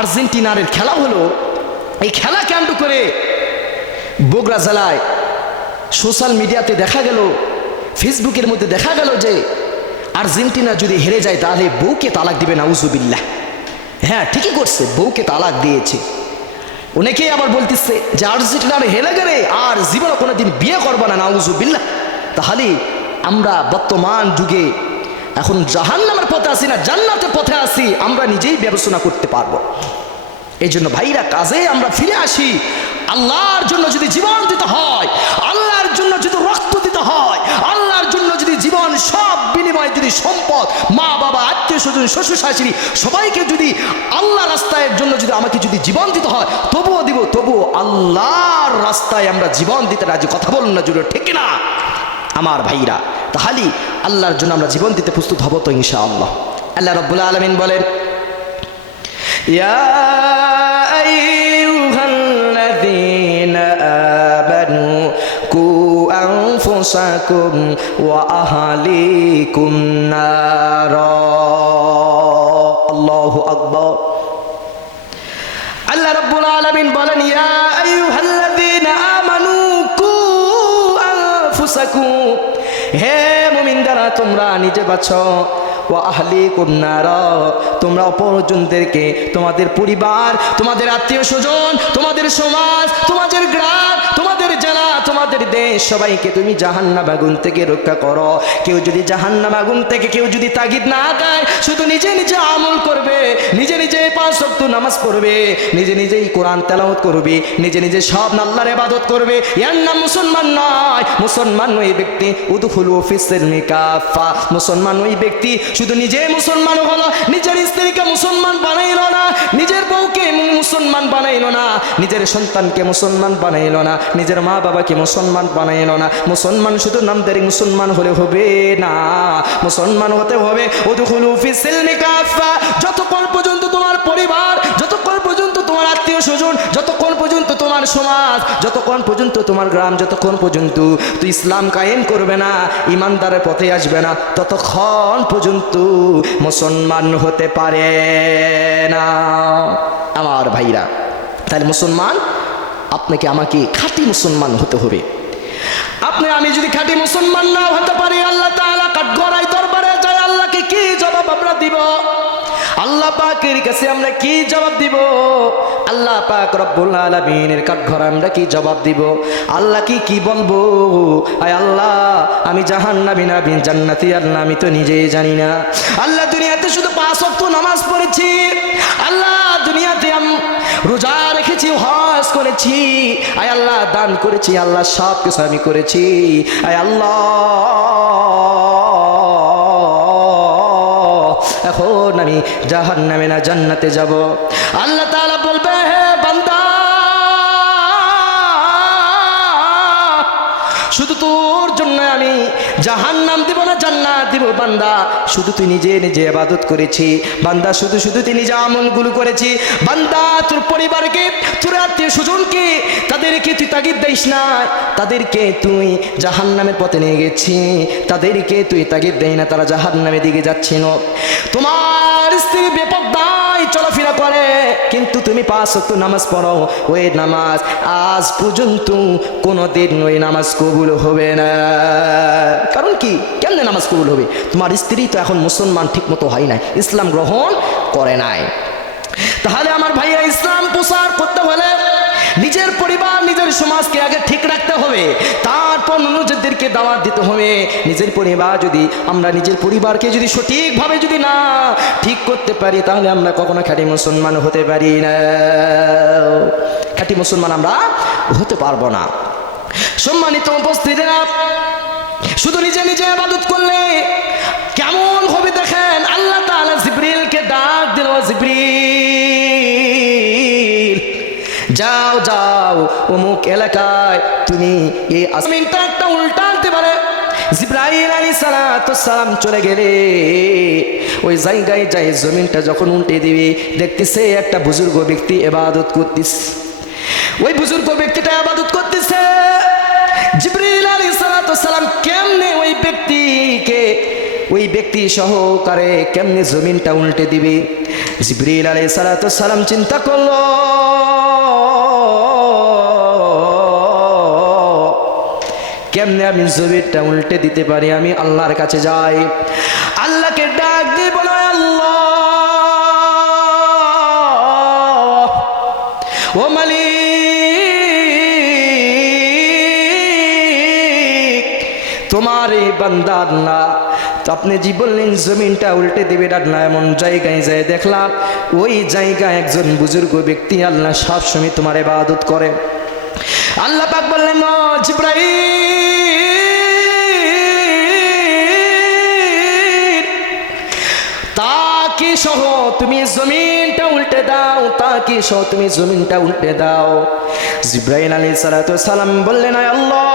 আর্জেন্টিনার খেলা হলো। এই খেলা কেন্দ্র করে বগুড়া জেলায় সোশ্যাল মিডিয়াতে দেখা গেল, ফেসবুকের মধ্যে দেখা গেল যে আর্জেন্টিনা যদি হেরে যায় তাহলে বউকে তালাক দিবে, নাউজুবিল্লাহ। হ্যাঁ, ঠিকই করছে, বউকে তালাক দিয়েছে। অনেকেই আবার বলতেছে যে আর্জেন্টিনার হেরে গেলে আর জীবনে কোনোদিন বিয়ে করবে না, নাউজুবিল্লাহ। তাহলে আমরা বর্তমান যুগে এখন জাহান্নামের পথে আসি না জান্নাতের পথে আসি, আমরা নিজেই বিবেচনা করতে পারবো। এই জন্য ভাইরা কাজে আমরা ফিরে আসি। আল্লাহর জন্য যদি জীবন দিতে হয়, আল্লাহর জন্য যদি রক্ত দিতে হয়, আল্লাহর জন্য যদি জীবন সব বিনিময়ে যদি সম্পদ, মা বাবা, আত্মীয় স্বজন, শ্বশুর শাশুড়ি সবাইকে যদি আল্লাহ রাস্তায় জন্য যদি আমাকে যদি জীবন দিতে হয় তবুও দিব, তবুও আল্লাহর রাস্তায় আমরা জীবন দিতে রাজি। কথা বলুন না জুড়ে, ঠিক না আমার ভাইরা? তাহলে আল্লাহর জন্য আমরা জীবন দিতে প্রস্তুত হব তো ইনশাআল্লাহ। আল্লাহ রাব্বুল আলামিন বলেন, ইয়া আইয়ুহাল্লাযীনা আমানু কু আনফুসাকুম ওয়া আহলিকুম নারা। আল্লাহু আকবার। আল্লাহ রাব্বুল আলামিন বলেন, ইয়া আইয়ুহাল্লাযীনা আমানু কু আনফুসাকুম, হে মুমিনরা তোমরা নিজে বাঁচো, ওয়া আহলিকুম নারা, তোমরা অপরজনদেরকে, তোমাদের পরিবার, তোমাদের আত্মীয় স্বজন, তোমাদের সমাজ, তোমাদের গ্রাম, তোমাদের জেলা, তোমাদের দেশ, সবাইকে তুমি জাহান্নাম আগুন থেকে রক্ষা করো। কেউ যদি জাহান্নাম আগুন থেকে কেউ যদি তাগিদ না দেয়, শুধু নিজে নিজে আমল করবে, নিজে নিজে 5 ওয়াক্ত নামাজ পড়বে, নিজে নিজেই কোরআন তেলাওয়াত করবে, নিজে নিজে সব আল্লাহর ইবাদত করবে, এর নাম মুসলমান নয়। মুসলমান ওই ব্যক্তি উদখুলু ফিস-সিলমি কাফা, মুসলমান ওই ব্যক্তি শুধু নিজে মুসলমান হলো, নিজের স্ত্রীকে মুসলমান বানাইলো না, নিজের বউকে মুসলমান বানাইলো না, নিজের সন্তানকে মুসলমান বানাইলো না, নিজের মা বাবাকে মুসলমান বানাইলো না। মুসলমান শুধু নামদারি মুসলমান হলে হবে না, মুসলমান হতে হবে উদখুলু ফিস-সিলমি কাফা। যতক্ষণ পর্যন্ত তোমার পরিবার, যতক্ষণ পর্যন্ত তোমার আত্মীয় স্বজন, যতক্ষণ পর্যন্ত তোমার সমাজ, যতক্ষণ পর্যন্ত তোমার গ্রাম, যতক্ষণ পর্যন্ত তুই ইসলাম কায়েম করবে না, ইমানদারের পথে আসবে না, ততক্ষণ পর্যন্ত মুসলমান হতে পারে না আমার ভাইরা। তাহলে মুসলমান আপনাকে আমাকে খাঁটি মুসলমান হতে হবে। আপনি আমি যদি খাঁটি মুসলমান না হতে পারি, আল্লাহ তাআলা কাঠগড়াই দরবারে যায়, আল্লাহকে কি জবাব আমরা দিব? আল্লাহ পাকের কাছে আমরা কি জবাব দিব? আল্লাহ পাক রব্বুল আলামিনের কাঠগড়ায় আমরা কি জবাব দিব? আল্লাহ কি বলবো? আয় আল্লাহ, আমি জাহান্নামী না জান্নাতি আল্লাহ আমি তো নিজেই জানি না। আল্লাহ দুনিয়াতে শুধু 5 ওয়াক্ত নামাজ পড়েছি, আল্লাহ দুনিয়াতে রোজা রেখেছি, হজ করেছি, আয় আল্লাহ দান করেছি, আল্লাহ সব কিছু আমি করেছি। আয় আল্লাহ, এখন আমি জাহান্নামে না জান্নাতে যাব। আল্লাহ তাআলা বলবে, হে বান্দা, শুধু তোর জন্য আমি জাহান্নাম দিব না জান্নাত দিব। বান্দা শুধু তুই নিজে নিজে ইবাদত করেছি, বান্দা শুধু তুই নিজে আমলগুলো করেছি, বান্দা তোর পরিবারকে, তোর আত্মীয় স্বজনকে, তাদেরকে তুই তাগিদ দিস না, তাদেরকে তুই জাহান্নামের পথে নিয়ে গেছি, তাদেরকে তুই তাগিদ দেই না, তারা জাহান্নামের দিকে যাচ্ছিল। তোমার স্ত্রী বেপরদায় চলাফেরা করে, কিন্তু তুমি 5 ওয়াক্ত নামাজ পড়ো, ওই নামাজ আজ পর্যন্ত কোনোদিন ওই নামাজ কবুল হবে না। কারণ কি? কেমনে নামাজ কবুল হবে? তোমার স্ত্রী তো এখন মুসলমান ঠিক মতো হয় নাই, ইসলাম গ্রহণ করে নাই। তাহলে আমার ভাইয়া, ইসলাম প্রচার করতে হলে নিজের পরিবার, নিজের সমাজকে আগে ঠিক রাখতে হবে, তারপর অন্যদেরকে দাওয়াত দিতে হবে। নিজের পরিবার যদি, আমরা নিজের পরিবারকে যদি সঠিকভাবে যদি না ঠিক করতে পারি, তাহলে আমরা কখনো খাঁটি মুসলমান হতে পারি না, খাঁটি মুসলমান আমরা হতে পারবো না। সম্মানিত উপস্থিতিরা, শুধু নিজে নিজে ইবাদত করলে কেমন হবে দেখেন। আল্লাহ তাআলা জিবরিলকে ডাক দিল, জিবরিল যাও যাও অমুক এলাকায় তুমি এই আসমানটা একটা উল্টাতে পারে। জিবরাইল আলাইহিস সালাম চলে গেলে ওই জায়গায় যায়, জমিনটা যখন উল্টে দিবে, দেখতেছে একটা বুজুর্গ ব্যক্তি ইবাদত করতেছে। ওই বুজুর্গ ব্যক্তিটা ইবাদত করতেছে। জিবরাইল আলাইহিস সালাম কেমনে ওই ব্যক্তিকে ওই ব্যক্তি সহকারে কেমনে জমিনটা উল্টে দিবে। জিবরিল আলাইহিস সালাতু সালাম চিন্তা করলো, কেমনে আমি জমিনটা উল্টে দিতে পারি। আমি আল্লাহর কাছে যাই, আল্লাহকে ডাক দিয়ে বলো, আল্লাহ ও মালিক, তোমার এই বান্দা আল্লাহ, তো আপনি জি বললেন জমিনটা উল্টে দিবে। আল্লাহ এমন জায়গায় যায় দেখলাম ওই জায়গায় একজন বুজুর্গ ব্যক্তি আল্লাহ সবসময় তোমার ইবাদত করে। আল্লাহ পাক বললেন, ও জিবরাইল, তাকে সহ তুমি জমিনটা উল্টে দাও, তাকে সহ তুমি জমিনটা উল্টে দাও। জিবরাইল আলাইহিস সালাতু সালাম বললেন, আয় আল্লাহ,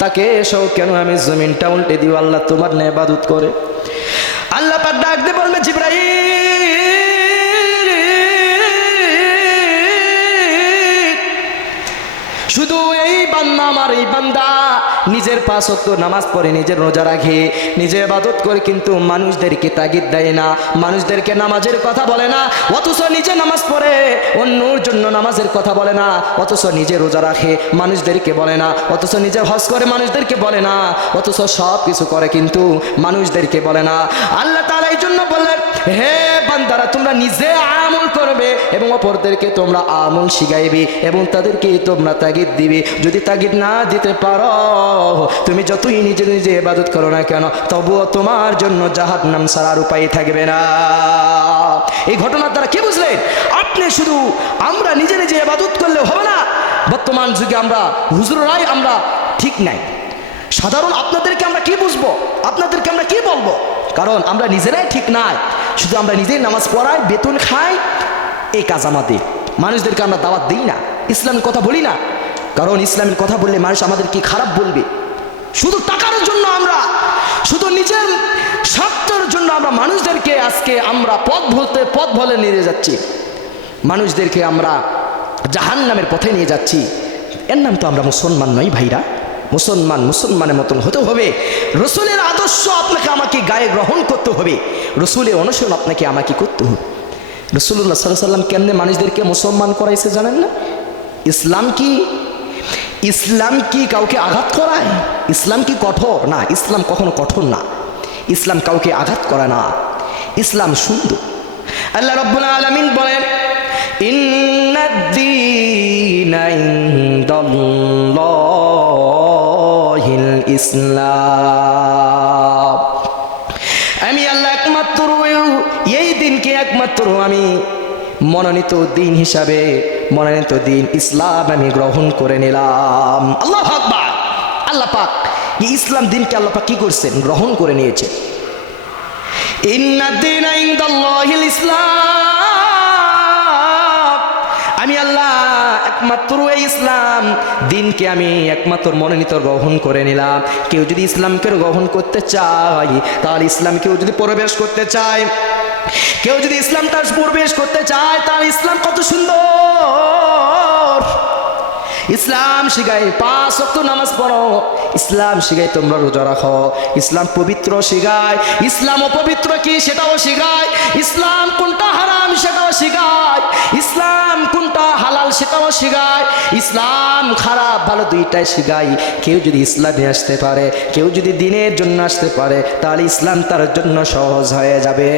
তাকে সহ কেন আমি জমিনটা উল্টে দিব? আল্লাহ তোমার না ইবাদত করে। আল্লাহ পাক ডাক দিয়ে বলবে, জিবরাইল, শুধু এই বান্দা, আমার এই বান্দা নিজের 5 ওয়াক্ত নামাজ পড়ে, নিজের রোজা রাখে, নিজে ইবাদত করে, কিন্তু মানুষদেরকে তাগিদ দেয় না, মানুষদেরকে নামাজের কথা বলে না। অথচ নিজে নামাজ পড়ে, অন্যর জন্য নামাজের কথা বলে না। অথচ নিজে রোজা রাখে, মানুষদেরকে বলে না। অথচ নিজে হজ করে, মানুষদেরকে বলে না। অথচ সব কিছু করে, কিন্তু মানুষদেরকে বলে না। আল্লাহ তাআলা এই জন্য বললেন, হে বান্দারা, তোমরা নিজে আমল করবে এবং অপরদেরকে তোমরা আমল শিখাইবে এবং তাদেরকে তোমরা তাগিদ দিবে। যদি তাগিদ না দিতে পারো, তুমি যতই নিজে নিজে ইবাদত করো না কেন, তবুও তোমার জন্য জাহান্নাম ছাড়ার উপায় থাকবে না। এই ঘটনার দ্বারা কি বুঝলেন? আপনি শুধু আমরা নিজে নিজে ইবাদত করলে হবে না। বর্তমান যুগে আমরা হুজুররাই আমরা ঠিক নাই। সাধারণ আপনাদেরকে আমরা কি বুঝবো, আপনাদেরকে আমরা কি বলবো? কারণ আমরা নিজেরাই ঠিক নাই। শুধু আমরা নিজেই নামাজ পড়াই, বেতন খাই, এই কাজ আমাদের। মানুষদেরকে আমরা দাওয়াত দিই না, ইসলামের কথা বলি না। কারণ ইসলামের কথা বললে মানুষ আমাদের কি খারাপ বলবে। শুধু টাকার জন্য আমরা, শুধু নিজের স্বার্থের জন্য আমরা মানুষদেরকে আজকে আমরা পথ ভুলে নিয়ে যাচ্ছি। মানুষদেরকে আমরা জাহান্নামের পথে নিয়ে যাচ্ছি। এর নাম তো আমরা মুসলমান নই ভাইরা। মুসলমানের মতন হতে হবে। রসুলের আদর্শ আপনাকে আমাকে গায়ে গ্রহণ করতে হবে। রসুলের অনুসরণ আপনাকে আমাকে করতে হবে। রাসূলুল্লাহ সাল্লাল্লাহু আলাইহি ওয়াসাল্লাম কেমনে মানুষদেরকে মুসলমান করাইছে জানেন না? ইসলাম কি কাউকে আঘাত করায়? ইসলাম কি কঠোর? না, ইসলাম কখনো কঠোর না। ইসলাম কাউকে আঘাত করে না। ইসলাম সুন্দর। আল্লাহ রাব্বুল আলামিন বলেন, ইন্নাদ-দীনা ইনদাল্লাহিল ইসলাম। আমি আল্লাহ একমাত্র এই দিনকে একমাত্র আমি মনোনীত দিন হিসাবে, মনোনীত দিন ইসলাম আমি গ্রহণ করে নিলাম। আল্লাহু আকবার। আল্লাহ পাক এই ইসলাম দিনকে আল্লাহ পাক কি করছেন? গ্রহণ করে নিয়েছেন। ইন্নাদ-দীনা ইনদাল্লাহিল ইসলাম। আমি আল্লাহ একমাত্র এই ইসলাম দিনকে আমি একমাত্র মনোনীত গ্রহণ করে নিলাম। কেউ যদি ইসলামকে গ্রহণ করতে চায়, তাহলে ইসলামকেও যদি প্রবেশ করতে চায়, কেউ যদি ইসলামটা প্রবেশ করতে চায়, তাহলে ইসলাম কত সুন্দর। ইসলাম শিখাই 5 ওয়াক্ত নামাজ পড়ো, ইসলাম শিখাই তোমরা রোজা রাখো, ইসলাম পবিত্র শিখায়, ইসলাম অপবিত্র কি সেটাও শিখায়, ইসলাম কোনটা হারাম সেটাও শিখায়, ইসলাম কোনটা হালাল সেটাও শিখায়, ইসলাম খারাপ ভালো দুইটাই শিখায়। কেউ যদি ইসলামে আসতে পারে, কেউ যদি দিনের জন্য আসতে পারে, তাহলে ইসলাম তার জন্য সহজ হয়ে যাবে।